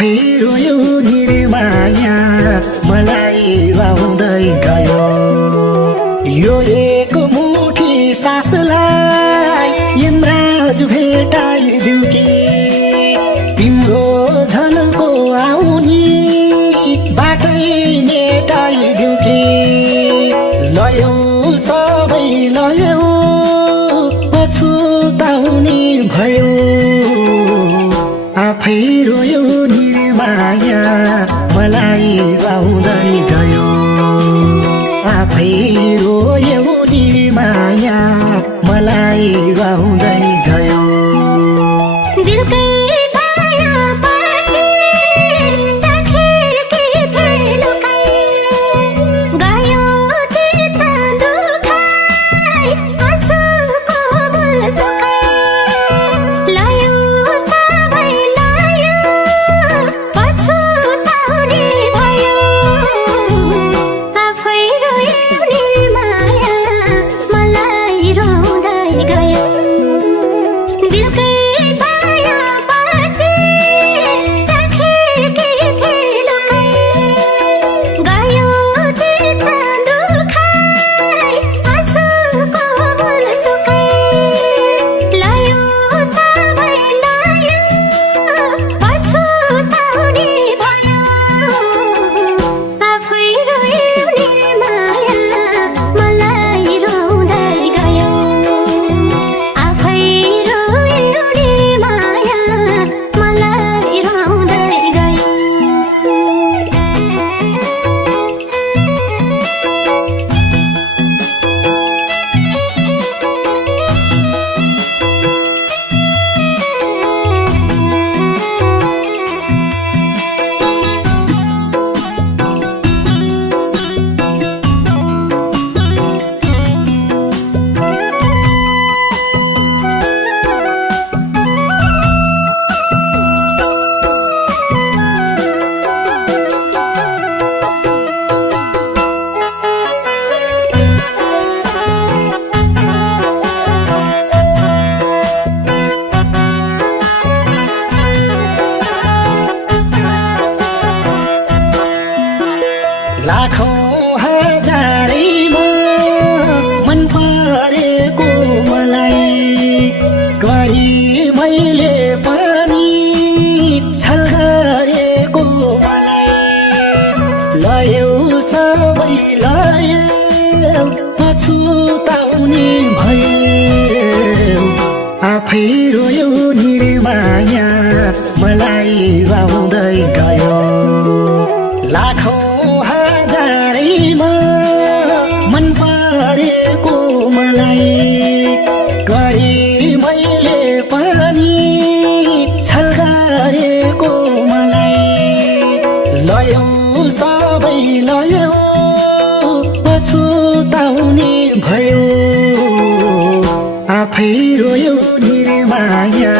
आफै रोयो निर्माया मलाई लाउँदै गयो यो एक मुठी सासलाई यमराज भेटाइदिउ कि तिम्रो झनको आउनी बाटै मेटाइदिउ कि लयौ सबै लयौ पछुताउने भयो आफै रोयो निर्माया मलाई लाउँदै गयो आफै रोयो निर्माया मलाई लाउँदै गयो दिलकै माया पार्टी राखेर के थिए लुकाई गयो चित्त दुखाई आँसुको बुल सुकाई लयो सबै लयो पछुताउने भयो आफै रोयो निर्माया मलाई रुँदै गयो दिलकै माया पार्टी राखेर के थिए लुकाई गयो चित्त दुखाई आँसुको बुल सुकाई लयो सबै लयो पछुताउने भयो आफै रोयो निर्माया मलाई रुँदै गयो आफै रोयो निर्माया मलाई रुँदै गयो लाखौं हजारैमा मन परेको मलाई गरी मैले पनि छल गरेको मलाई लयौ सबै लयौ पछुताउने भयो आफै रोयो निर्माया मलाई लाउँदै गयो लाखौं हजारैमा मन परेको मलाई गरी मैले पनि छल गरेको मलाई लयौ सबै लयौ पछुताउने भयो आफै रोयो निर्माया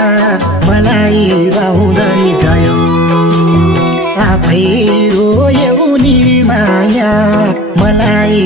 मलाई लाउँदै गयो आफै रोयो निर्माया मलाई